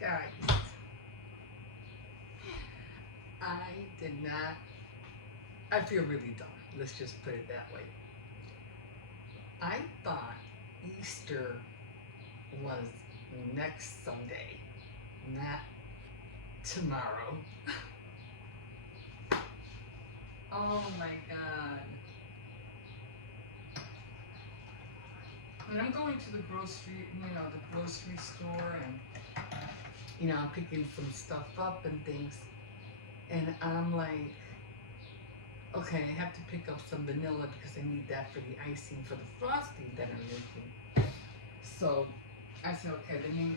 Guys, I did not, I feel really dumb. Let's just put it that way. I thought Easter was next Sunday, not tomorrow. Oh my God. And I'm going to the grocery, the grocery store, and, I'm picking some stuff up and things. And I'm like, okay, I have to pick up some vanilla because I need that for the icing for the frosting that I'm making. So I said, okay, let me,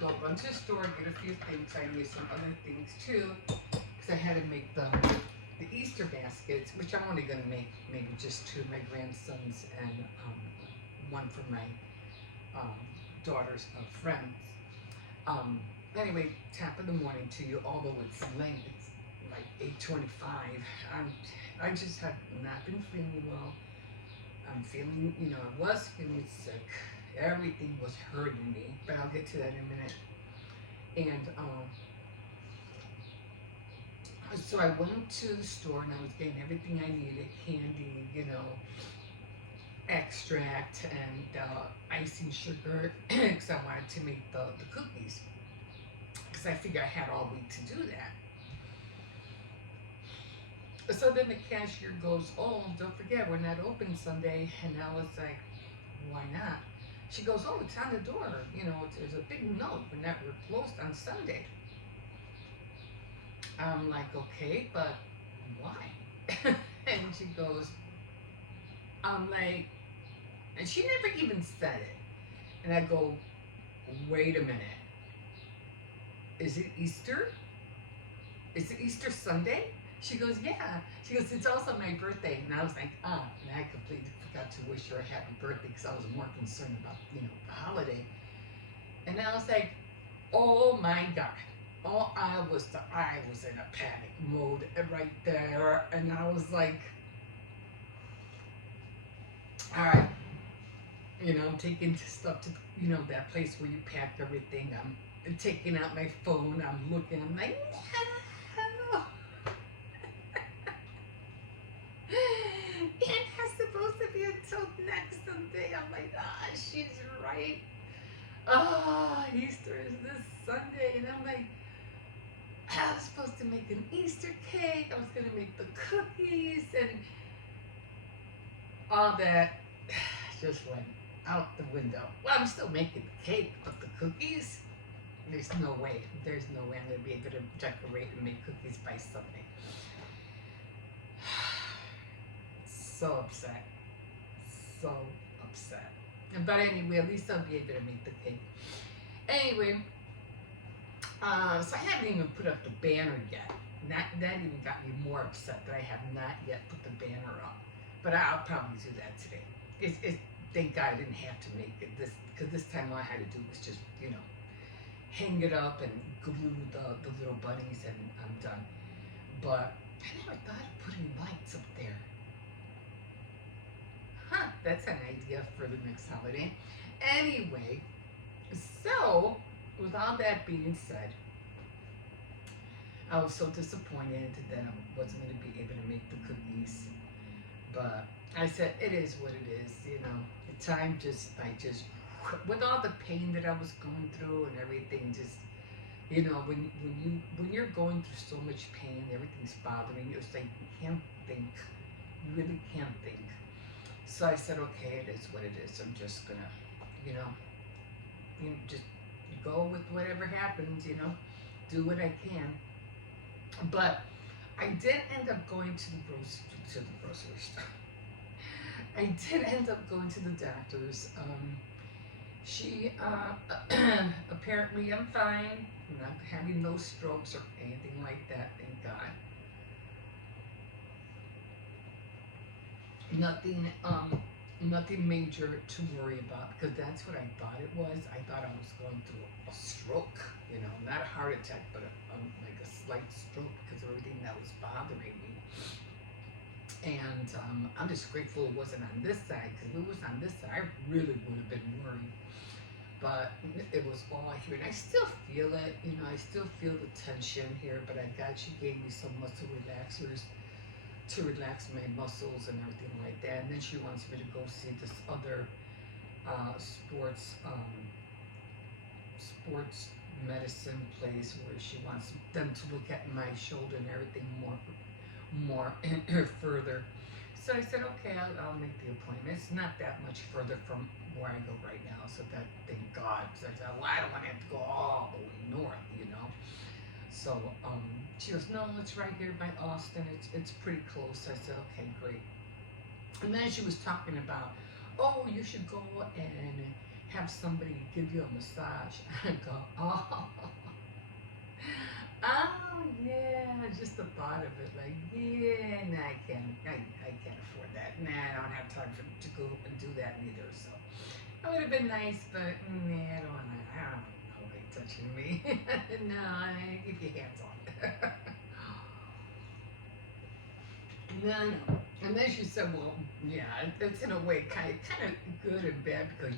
go run to the store, get a few things. I need some other things too, because I had to make the Easter baskets, which I'm only gonna make maybe just two, my grandsons and one for my um, daughter's friends. Um, anyway, top of the morning to you, although it's late, it's like 8:25. I just have not been feeling well. I'm feeling, I was feeling sick. Everything was hurting me, but I'll get to that in a minute. And so I went to the store and I was getting everything I needed, candy, extract and icing sugar, because I wanted to make the cookies. Because I figured I had all week to do that. So then the cashier goes, oh, don't forget, we're not open Sunday. And I was like, why not? She goes, oh, it's on the door. There's a big note. We're closed on Sunday. I'm like, okay, but why? And she goes, I'm like, and she never even said it. And I go, wait a minute. Is it Easter? Is it Easter Sunday? She goes, yeah. She goes, it's also my birthday. And I was like, oh. And I completely forgot to wish her a happy birthday because I was more concerned about, the holiday. And I was like, oh my God. Oh, I was in a panic mode right there. And I was like, all right. I'm taking stuff to, that place where you pack everything. I'm taking out my phone. I'm looking. I'm like, no. It has supposed to be until next Sunday. I'm like, she's right. Easter is this Sunday. And I'm like, I was supposed to make an Easter cake. I was going to make the cookies and all that just went out the window. Well, I'm still making the cake, but the cookies, there's no way. There's no way I'm going to be able to decorate and make cookies by Sunday. So upset. So upset. But anyway, at least I'll be able to make the cake. Anyway, so I haven't even put up the banner yet. That even got me more upset that I have not yet put the banner up. But I'll probably do that today. Thank God I didn't have to make it this, because this time all I had to do was just, hang it up and glue the little bunnies and I'm done. But I never thought of putting lights up there. That's an idea for the next holiday. Anyway, so with all that being said, I was so disappointed that I wasn't going to be able to make the cookies. But I said, it is what it is, The time with all the pain that I was going through and everything, just, when you're going through so much pain, everything's bothering you, it's like you can't think. You really can't think. So I said, okay, it is what it is. I'm just gonna, just go with whatever happens, do what I can. But I did end up going to the grocery store. I did end up going to the doctor's. She apparently I'm fine. I'm not having no strokes or anything like that. Thank God. Nothing major to worry about, because that's what I thought it was. I thought I was going through a stroke, not a heart attack, but like a slight stroke because of everything that was bothering me. And I'm just grateful it wasn't on this side, because if it was on this side, I really would have been worried. but it was all here, and I still feel it. You know, I still feel the tension here. But she gave me some muscle relaxers to relax my muscles and everything like that. And then she wants me to go see this other sports medicine place where she wants them to look at my shoulder and everything more further. So I said, okay, I'll make the appointment. It's not that much further from where I go right now, so that, thank God. So I said, well, I don't want to have to go all the way north, you know. So she goes, no, it's right here by Austin. It's pretty close. I said, okay, great. And then she was talking about, oh, you should go and have somebody give you a massage. I go, oh, oh yeah, just the thought of it, like, yeah, nah, I can't afford that. Nah, I don't have time to go and do that neither. So it would have been nice, but nah, I don't want nobody touching me. No, keep your hands on. No. And then she said, well, yeah, it's in a way kind of good and bad because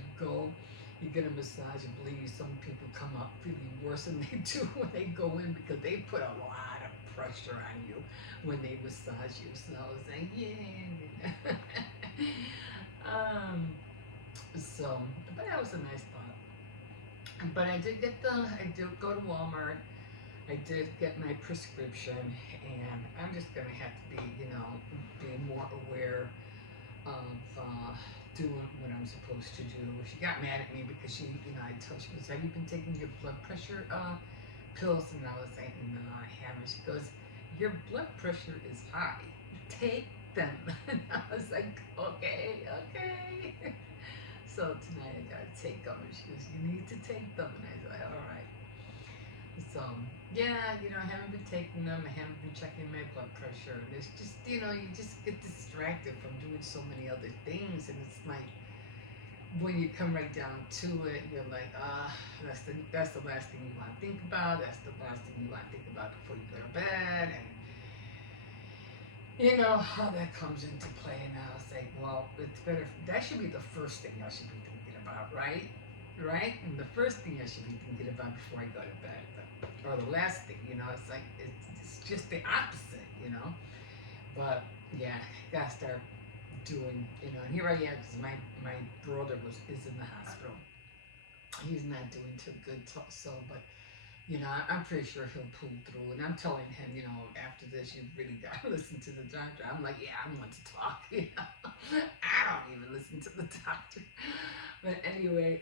you get a massage, and believe me, some people come out feeling worse than they do when they go in because they put a lot of pressure on you when they massage you. So I was like, yeah. But that was a nice thought. But I did go to Walmart. I did get my prescription, and I'm just gonna have to be, be more aware of doing what I'm supposed to do. She got mad at me because I told she goes, have you been taking your blood pressure pills? And I was like, no, I haven't. She goes, your blood pressure is high. Take them. And I was like, okay. So tonight I gotta take them. And she goes, you need to take them. And I was like, all right. So, yeah, I haven't been taking them. I haven't been checking my blood pressure. And it's just, you just get distracted from doing so many other things. And it's like, when you come right down to it, you're like, that's the last thing you want to think about. That's the last thing you want to think about before you go to bed. And, how that comes into play. And I was like, well, it's better. That should be the first thing I should be thinking about, right? Right? And the first thing I should be thinking about before I go to bed. Or the last thing, it's like, it's just the opposite, But, yeah, gotta start doing, and here I am, because my brother is in the hospital. He's not doing too good, so, but, I'm pretty sure he'll pull through. And I'm telling him, after this, you really gotta listen to the doctor. I'm like, yeah, I'm going to talk, I don't even listen to the doctor. But anyway,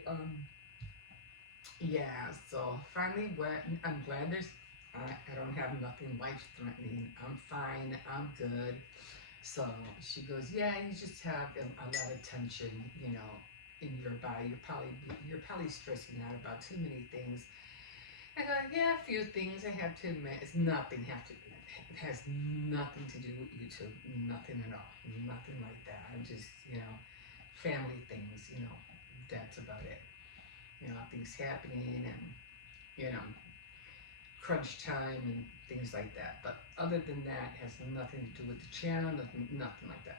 yeah, so finally, I'm glad I don't have nothing life-threatening. I'm fine, I'm good. So she goes, yeah, you just have a lot of tension, in your body. You're probably stressing out about too many things. I go, yeah, a few things I have to admit. It has nothing to do with YouTube. Nothing at all. Nothing like that. I'm just, family things, that's about it. Things happening and, crunch time and things like that. But other than that, it has nothing to do with the channel, nothing like that.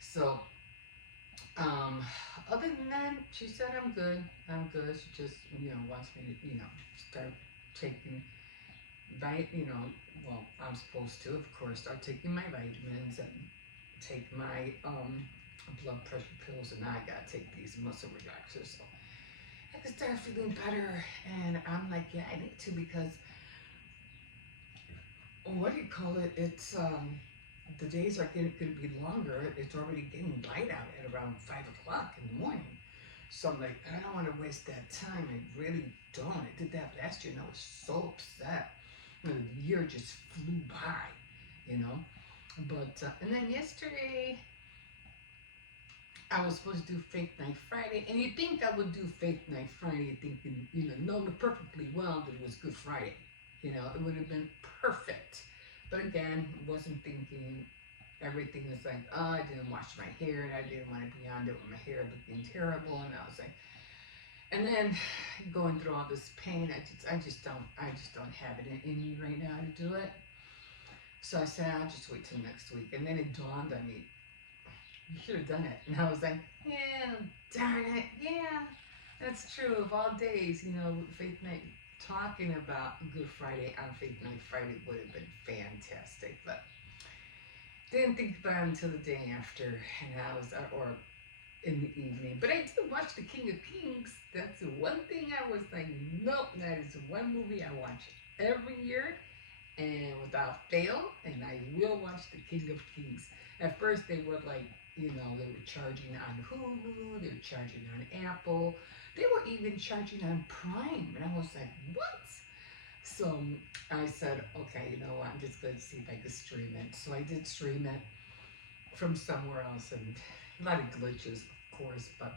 So, other than that, she said I'm good. She just, wants me to, start taking, I'm supposed to, of course, start taking my vitamins and take my blood pressure pills, and now I gotta take these muscle relaxers. So I can start feeling better, and I'm like, yeah, I need to, because it's the days are going to be longer. It's already getting light out at around 5 o'clock in the morning. So I'm like, I don't want to waste that time. I really don't. I did that last year, and I was so upset. The year just flew by, But and then yesterday, I was supposed to do Fake Night Friday, and you think I would do Fake Night Friday thinking, knowing perfectly well that it was Good Friday. It would have been perfect. But again, wasn't thinking. Everything was like, oh, I didn't wash my hair, and I didn't want to be on it with my hair looking terrible, and I was like, and then going through all this pain, I just don't have it in me right now to do it. So I said, I'll just wait till next week. And then it dawned on me, you should have done it. And I was like, yeah, darn it, yeah, That's true of all days. Faith Night, talking about Good Friday on Faith Night Friday would have been fantastic, but didn't think about it until the day after, and I was, or in the evening. But I did watch The King of Kings. That's the one thing I was like, nope, that is the one movie I watch every year and without fail, and I will watch The King of Kings. At first, they were like, they were charging on Hulu, they were charging on Apple, they were even charging on Prime, and I was like, what? So I said, okay, I'm just going to see if I could stream it. So I did stream it from somewhere else, and a lot of glitches, of course, but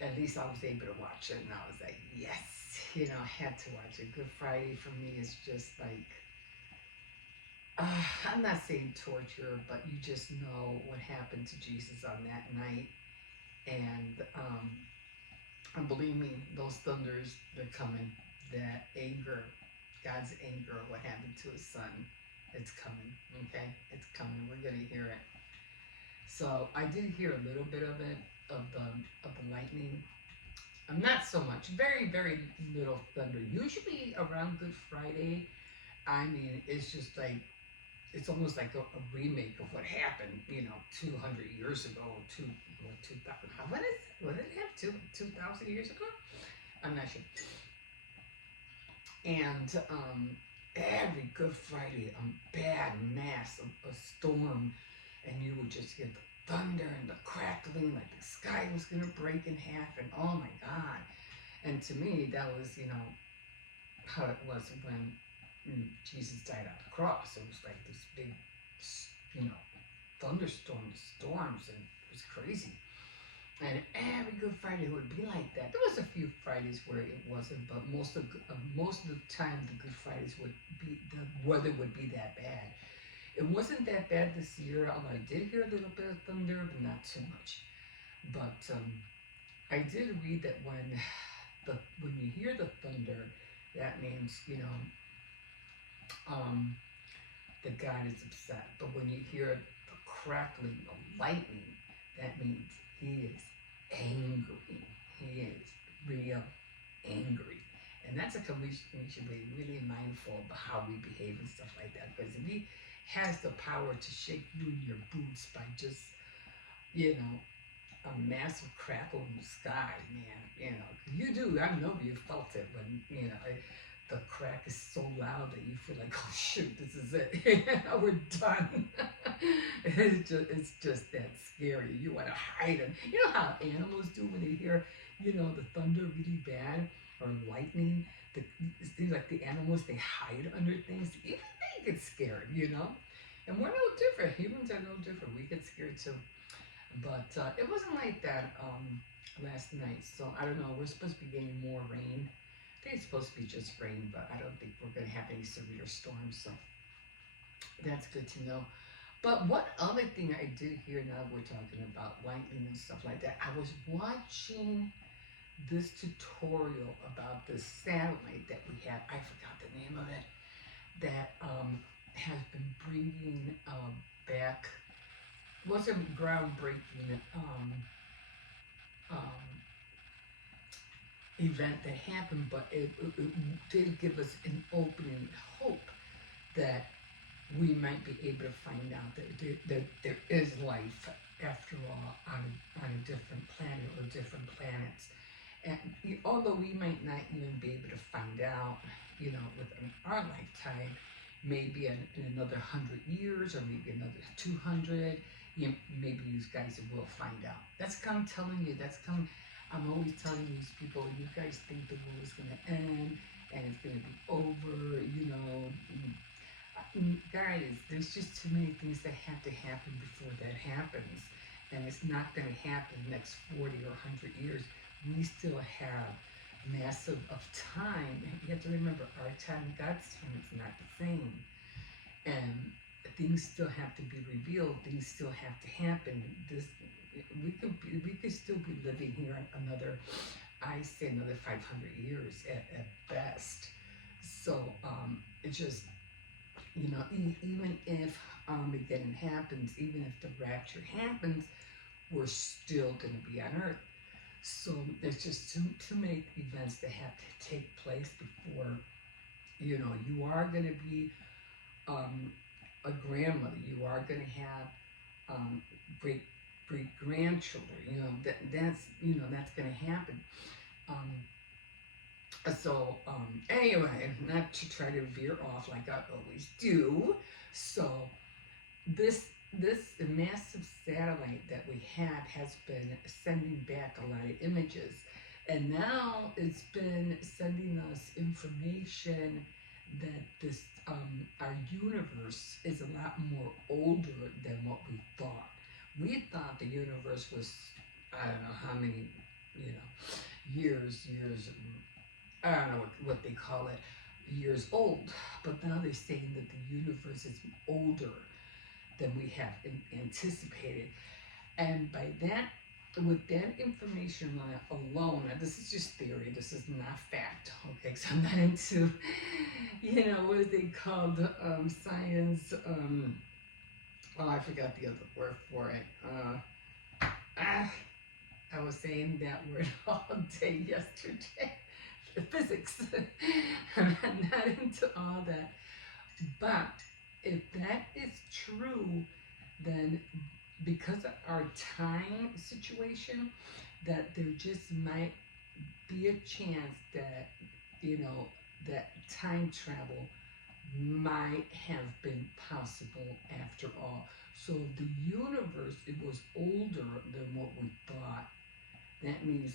at least I was able to watch it, and I was like, yes, I had to watch it. Good Friday for me is just like, I'm not saying torture, but you just know what happened to Jesus on that night, and believe me, those thunders, they're coming. That anger, God's anger, what happened to His Son, it's coming. Okay, it's coming. We're gonna hear it. So I did hear a little bit of it, of the lightning. Not so much. Very, very little thunder. Usually around Good Friday, I mean, it's just like, it's almost like a remake of what happened, 200 years ago, 2,000. What is it? What did it have? 2,000 years ago? I'm not sure. And every Good Friday, a bad mass, a storm, and you would just hear the thunder and the crackling, like the sky was gonna break in half, and oh my God. And to me, that was, how it was when Jesus died on the cross. It was like this big, thunderstorm, storms, and it was crazy. And every Good Friday would be like that. There was a few Fridays where it wasn't, but most of the time, the Good Fridays would be, the weather would be that bad. It wasn't that bad this year, although I did hear a little bit of thunder, but not too much. But I did read that when you hear the thunder, that means that God is upset. But when you hear the crackling, the lightning, that means He is angry. He is real angry. And that's we should be really mindful of how we behave and stuff like that. Because if He has the power to shake you in your boots by just, a massive crackle in the sky, man, you do. I know you felt it when, the crack is so loud that you feel like, oh shoot, this is it. We're done. It's just that scary. You want to hide them. You know how animals do when they hear, the thunder really bad or lightning. It seems like the animals, they hide under things. Even they get scared, And we're no different. Humans are no different. We get scared too. But it wasn't like that last night. So I don't know. We're supposed to be getting more rain. I think it's supposed to be just rain, but I don't think we're going to have any severe storms. So that's good to know. But one other thing I did hear, now we're talking about lightning and stuff like that, I was watching this tutorial about this satellite that we have. I forgot the name of it. That has been bringing back, wasn't groundbreaking event that happened, but it did give us an opening hope that we might be able to find out that there is life after all on a different planet or different planets. And although we might not even be able to find out, within our lifetime, maybe in another 100 years or maybe another 200, maybe you guys will find out. That's come telling you, I'm always telling these people, you guys think the world is going to end and it's going to be over, guys, there's just too many things that have to happen before that happens. And it's not going to happen in the next 40 or 100 years. We still have massive of time. And you have to remember, our time and God's time is not the same. And things still have to be revealed. Things still have to happen. We could still be living here another, I say another 500 years at best. So it just, even if Armageddon happens, even if the rapture happens, we're still going to be on Earth. So there's just too many events that have to take place before, you are going to be um, a grandmother. You are going to have um, great great grandchildren. That's going to happen. Um, anyway, not to try to veer off like I always do. So this massive satellite that we have has been sending back a lot of images, and now it's been sending us information that this our universe is a lot more older than what we thought. We thought the universe was, I don't know how many, years. I don't know what they call it, years old. But now they're saying that the universe is older than we have anticipated. And by that, with that information alone, now this is just theory, this is not fact, okay? Because I'm not into, what is they called, science, I forgot the other word for it. I was saying that word all day yesterday. Physics. I'm not into all that. But if that is true, then because of our time situation, that there just might be a chance that, that time travel might have been possible after all. So the universe, it was older than what we thought. That means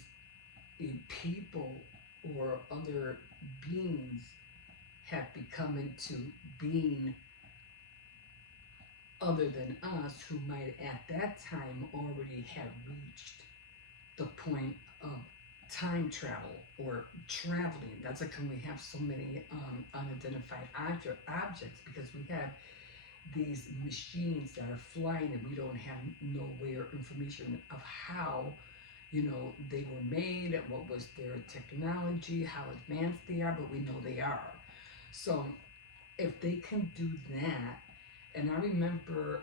people or other beings have become into being other than us, who might at that time already have reached the point of time travel or traveling. That's like when we have so many unidentified objects, because we have these machines that are flying and we don't have no way or information of how they were made, what was their technology, how advanced they are, but we know they are. So if they can do that, and I remember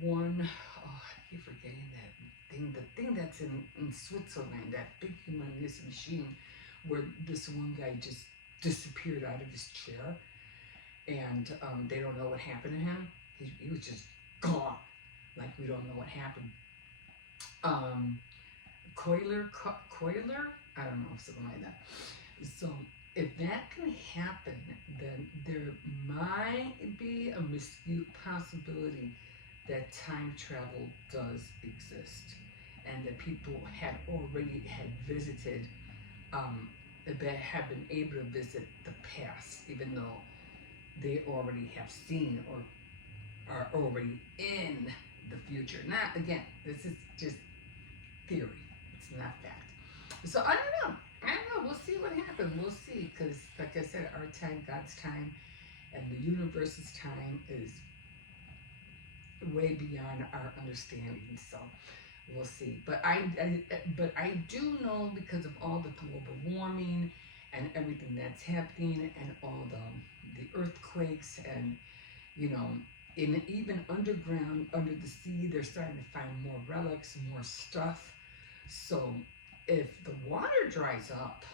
one, I keep forgetting that thing, the thing that's in Switzerland, that big humongous machine where this one guy just disappeared out of his chair, and they don't know what happened to him. He was just gone. Like, we don't know what happened. Coiler, I don't know, something like that. So if that can happen, then there might be a possibility that time travel does exist, and that people had visited, that have been able to visit the past, even though they already have seen or are already in the future. Now, again, this is just theory. It's not fact. So I don't know. We'll see what happens. We'll see. Because, like I said, our time, God's time, and the universe's time is way beyond our understanding. So we'll see. But I do know, because of all the global warming and everything that's happening, and all the earthquakes, and even underground, under the sea, they're starting to find more relics, more stuff. So if the water dries up,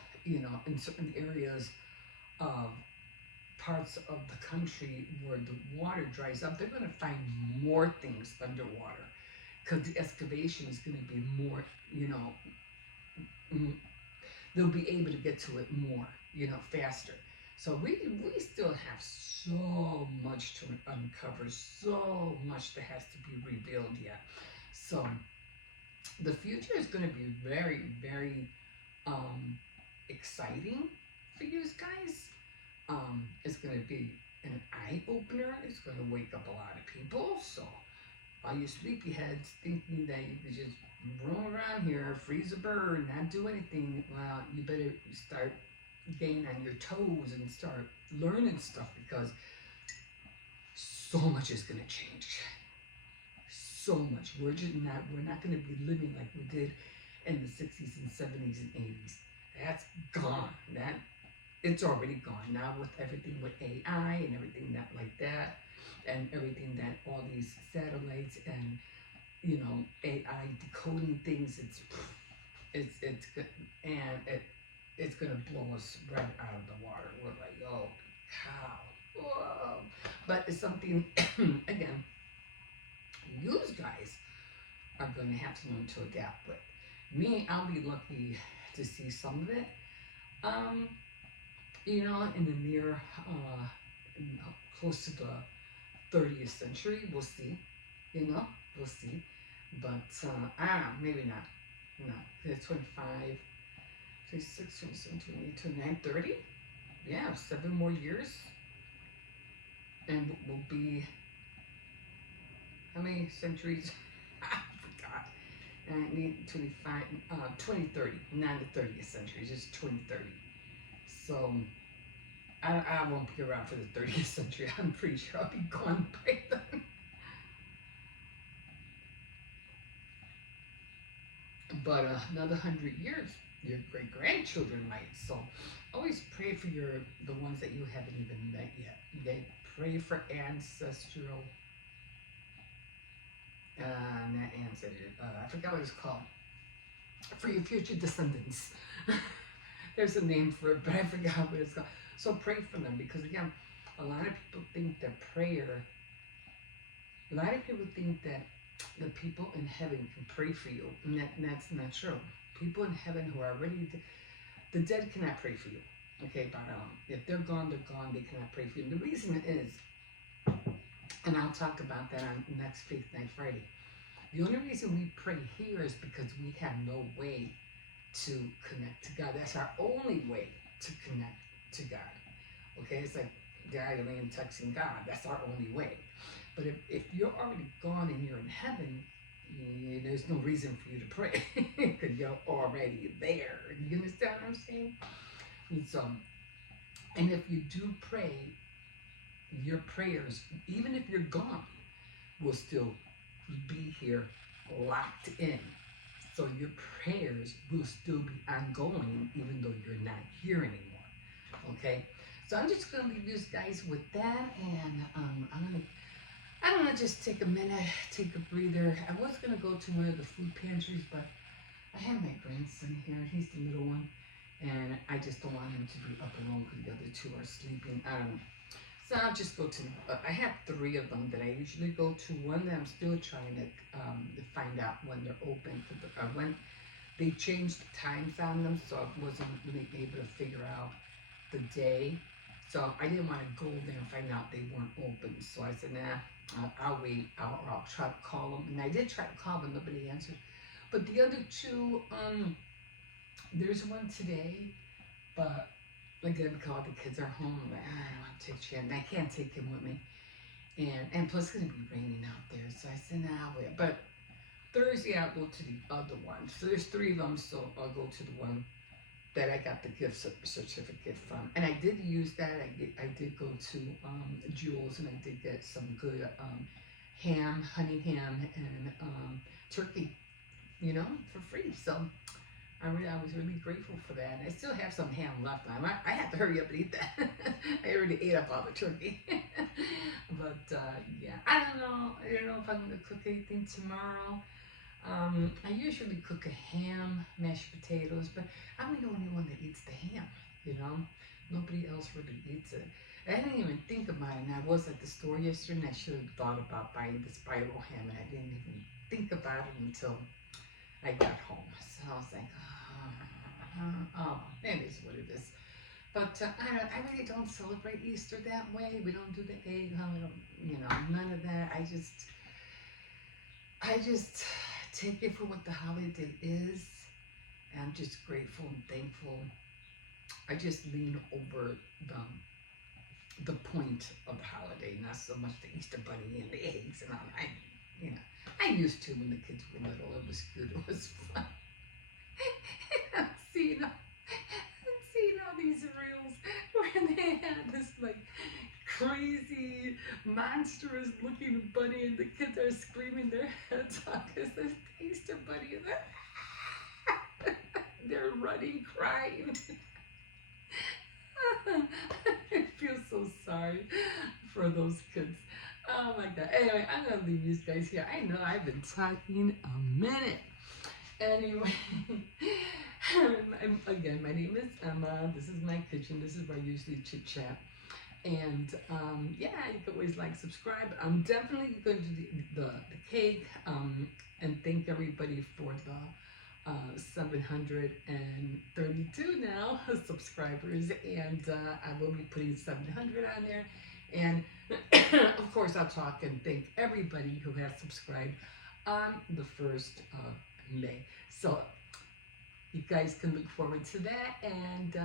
in certain areas of parts of the country where the water dries up, they're going to find more things underwater, because the excavation is going to be more, they'll be able to get to it more, faster. So we still have so much to uncover, so much that has to be revealed yet. So the future is going to be very, very exciting for you guys. It's going to be an eye-opener. It's going to wake up a lot of people. So all you sleepyheads thinking that you could just roam around here, freeze a bird, not do anything, well, you better start getting on your toes and start learning stuff, because so much is going to change. So much. We're not going to be living like we did in the 60s and 70s and 80s. That's gone. It's already gone now, with everything with AI and everything that, and everything that all these satellites and AI decoding things. it's good, and it's gonna blow us right out of the water. We're like, oh cow, whoa! But it's something again. You guys are gonna have to learn to adapt with. Me, I'll be lucky to see some of it. Um, in the near, close to the 30th century, we'll see. We'll see. But I don't know, maybe not. No, it's 25, 26, 27, 28, 29, 30. Yeah, 7 more years. And we'll be, how many centuries? I forgot. And I need 25, 2030, not the 30th century, just 2030. So I won't be around for the 30th century. I'm pretty sure I'll be gone by then. But another 100 years, your great grandchildren might. So always pray for the ones that you haven't even met yet. Okay, pray for ancestral. Not ancestral. I forgot what it's called. For your future descendants. There's a name for it, but I forgot what it's called. So pray for them, because again, a lot of people think that prayer. A lot of people think that the people in heaven can pray for you, and that's not true. People in heaven who are already the dead cannot pray for you. Okay, but if they're gone, they're gone. They cannot pray for you. And the reason is, and I'll talk about that on next Faith Night Friday. The only reason we pray here is because we have no way to connect to God. That's our only way to connect to God. Okay, it's like dialing and texting God. That's our only way. But if you're already gone and you're in heaven, there's no reason for you to pray because you're already there. You understand what I'm saying? And if you do pray, your prayers, even if you're gone, will still be here locked in. So your prayers will still be ongoing even though you're not here anymore. Okay? So I'm just going to leave you guys with that, and I'm gonna just take a minute, take a breather. I was gonna go to one of the food pantries, but I have my grandson here. He's the little one, and I just don't want him to be up alone because the other two are sleeping. So I'll just go to. I have 3 of them that I usually go to. One that I'm still trying to find out when they're open. When they changed the times on them, so I wasn't really able to figure out the day. So I didn't want to go there and find out they weren't open. So I said, nah, I'll wait. I'll try to call them. And I did try to call, but nobody answered. But the other 2, there's one today, but like because the kids are home, I'm like, I don't want to take a chance. I can't take him with me. And plus it's going to be raining out there. So I said, nah, I'll wait. But Thursday I'll go to the other one. So there's 3 of them, so I'll go to the one that I got the gift certificate from. And I did use that. I did go to Jewel's, and I did get some good ham, honey ham, and turkey, for free. So I was really grateful for that. And I still have some ham left. I have to hurry up and eat that. I already ate up all the turkey. But yeah, I don't know if I'm going to cook anything tomorrow. I usually cook a ham, mashed potatoes, but I'm the only one that eats the ham, Nobody else really eats it. I didn't even think about it, and I was at the store yesterday, and I should have thought about buying this spiral ham, and I didn't even think about it until I got home. So I was like, oh, it is what it is. But I really don't celebrate Easter that way. We don't do the egg hunt, none of that. I just take it for what the holiday is, and I'm just grateful and thankful. I just lean over the point of the holiday, not so much the Easter bunny and the eggs and all. I used to when the kids were little. It was cute. It was fun. I'm seeing all these reels where they had this crazy, monstrous looking bunny, and the kids are screaming their heads off because this Easter bunny is they're running, crying. I feel so sorry for those kids. Oh my God. Anyway, I'm gonna leave you guys here. I know I've been talking a minute. Anyway, again, my name is Emma. This is my kitchen. This is where I usually chit chat. And yeah, you can always like, subscribe. I'm definitely going to do the cake. And thank everybody for the 732 now subscribers. And I will be putting 700 on there. And of course, I'll talk and thank everybody who has subscribed on the 1st of May. So you guys can look forward to that. And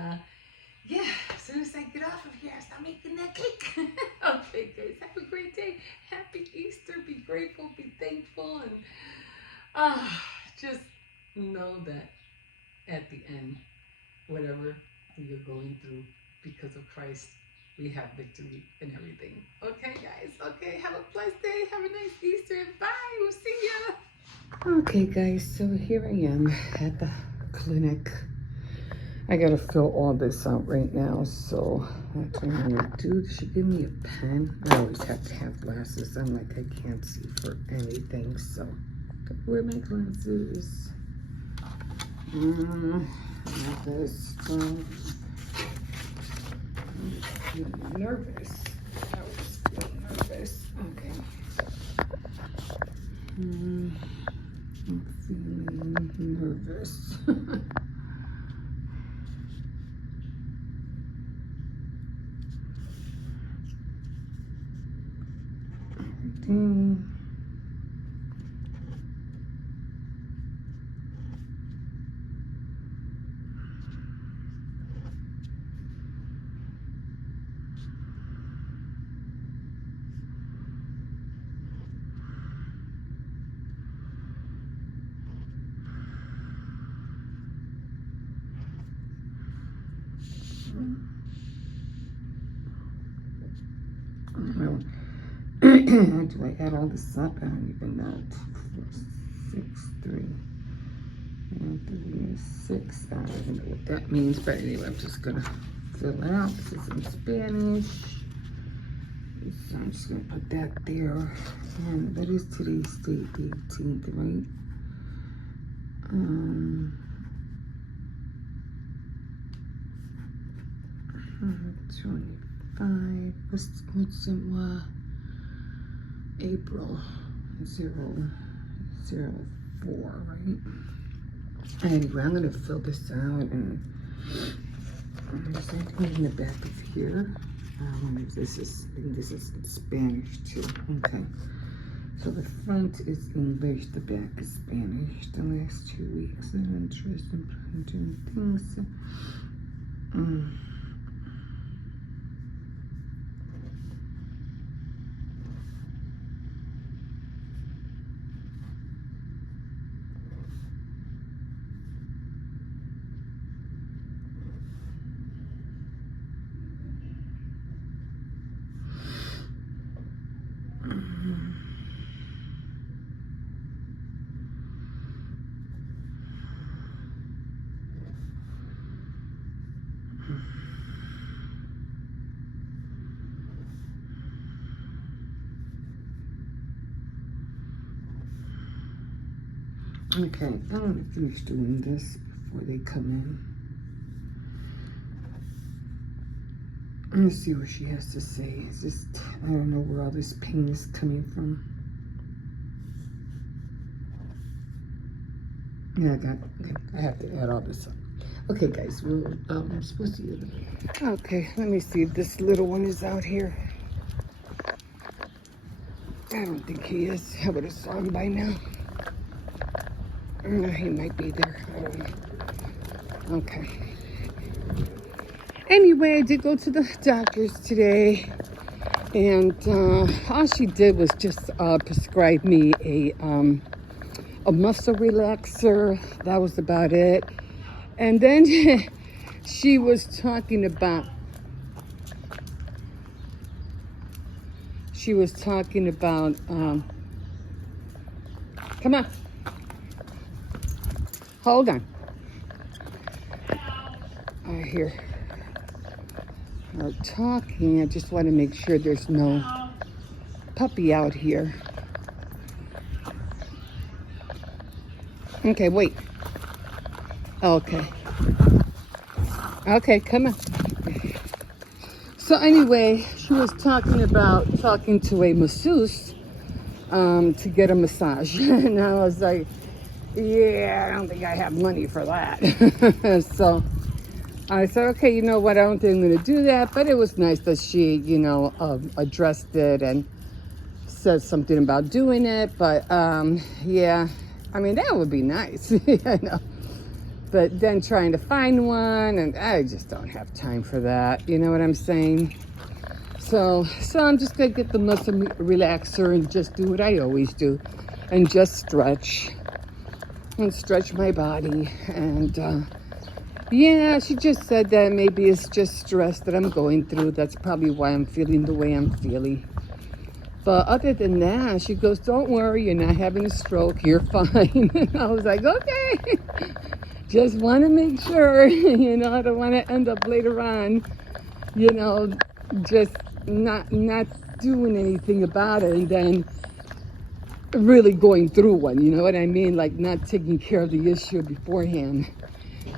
yeah, as soon as I get off of here, I start making that cake. Okay, guys, have a great day. Happy Easter. Be grateful, be thankful, and just know that at the end, whatever you're going through, because of Christ, we have victory in everything. Okay, guys? Okay, have a blessed day. Have a nice Easter. Bye. We'll see ya. Okay, guys, so here I am at the clinic. I gotta fill all this out right now, so that's what I'm gonna do. She gave me a pen. I always have to have glasses. I'm like, I can't see for anything, so where are my glasses? This. I'm feeling nervous. I was feeling nervous. Okay. I'm feeling nervous. Everything. Do I add all this up? I don't even know. 6, 3, 1, 3, 6. I don't even know what that means, but anyway, I'm just gonna fill it out. This is in Spanish. So I'm just gonna put that there. And that is today's date, the 18th, right? 25. What's in April 004, right? Anyway, I'm gonna fill this out, and there's something in the back of here. This is in Spanish too. Okay. So the front is English, the back is Spanish. The last 2 weeks of interest in doing things. Okay, I'm gonna finish doing this before they come in. Let's see what she has to say. It's just, I don't know where all this pain is coming from. Yeah, I have to add all this up. Okay, guys, I'm supposed to use it. Okay, let me see if this little one is out here. I don't think he is. I would have saw him by now. He might be there. I don't know. Okay. Anyway, I did go to the doctor's today, and all she did was just prescribe me a muscle relaxer. That was about it. And then she was talking about. Come on. Hold on. I hear her talking. I just want to make sure there's no puppy out here. Okay, wait. Okay. Okay, come on. So anyway, she was talking to a masseuse to get a massage. And I was like, yeah, I don't think I have money for that. So I said, okay, you know what, I don't think I'm going to do that. But it was nice that she, addressed it and said something about doing it. But yeah, I mean, that would be nice. But then trying to find one, and I just don't have time for that. You know what I'm saying? So I'm just going to get the muscle relaxer and just do what I always do. And just stretch. And stretch my body. And yeah, she just said that maybe it's just stress that I'm going through. That's probably why I'm feeling the way I'm feeling. But other than that, she goes, don't worry, you're not having a stroke. You're fine. And I was like, okay. Just want to make sure, I don't want to end up later on, just not doing anything about it and then really going through one, you know what I mean? Like not taking care of the issue beforehand.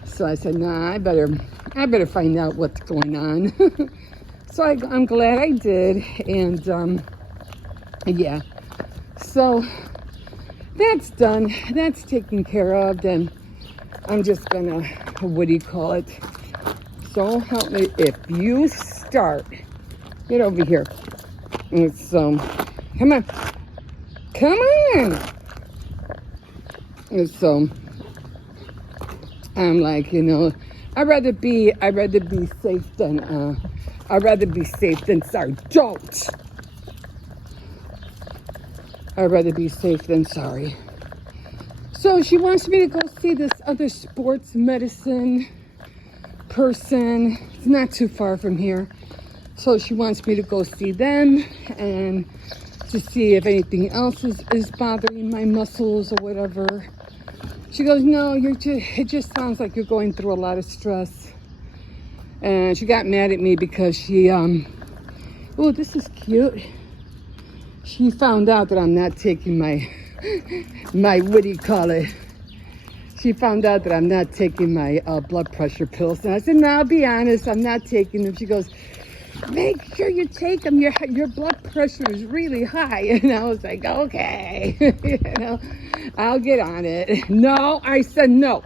So I said, nah, I better find out what's going on. So I'm glad I did. And yeah, so that's done. That's taken care of. Then I'm just gonna, what do you call it? So help me, if you start, get over here. And so, come on. And so, I'm like, I'd rather be safe than sorry. Don't. I'd rather be safe than sorry. So she wants me to go see this other sports medicine person. It's not too far from here. So she wants me to go see them and to see if anything else is bothering my muscles or whatever. She goes, no, it just sounds like you're going through a lot of stress. And she got mad at me because she, oh, this is cute. She found out that I'm not taking my what do you call it? She found out that I'm not taking my blood pressure pills. And I said, no, I'll be honest, I'm not taking them. She goes, make sure you take them. Your blood pressure is really high. And I was like, okay, I'll get on it. No, I said no.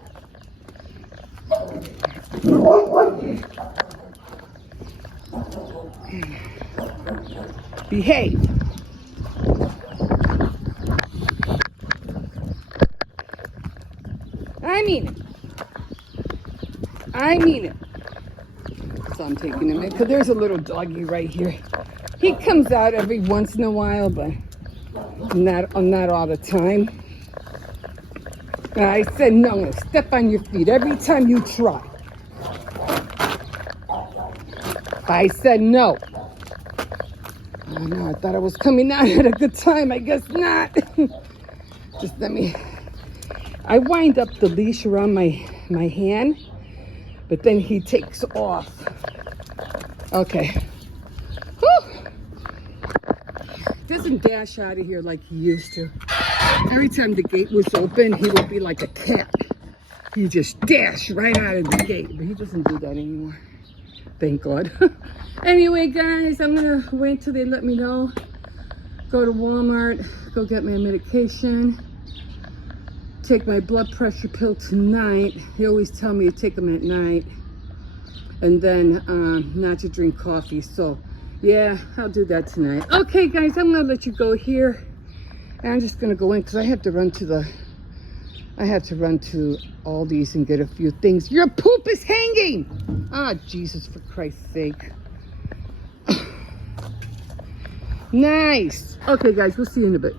Behave. I mean it. So I'm taking him in because there's a little doggy right here. He comes out every once in a while, but not all the time. And I said, no, I'm going to step on your feet every time you try. I said no. Oh no, I thought I was coming out at a good time. I guess not. Just I wind up the leash around my hand, but then he takes off. Okay. Whew. Doesn't dash out of here like he used to. Every time the gate was open, he would be like a cat. He just dashed right out of the gate, but he doesn't do that anymore. Thank God. Anyway, guys, I'm gonna wait till they let me know. Go to Walmart, go get my medication. Take my blood pressure pill tonight. They always tell me to take them at night. And then not to drink coffee. So yeah, I'll do that tonight. Okay, guys, I'm gonna let you go here. And I'm just gonna go in because I have to run to Aldi's and get a few things. Your poop is hanging! Ah, Jesus, for Christ's sake. Nice. Okay, guys, we'll see you in a bit.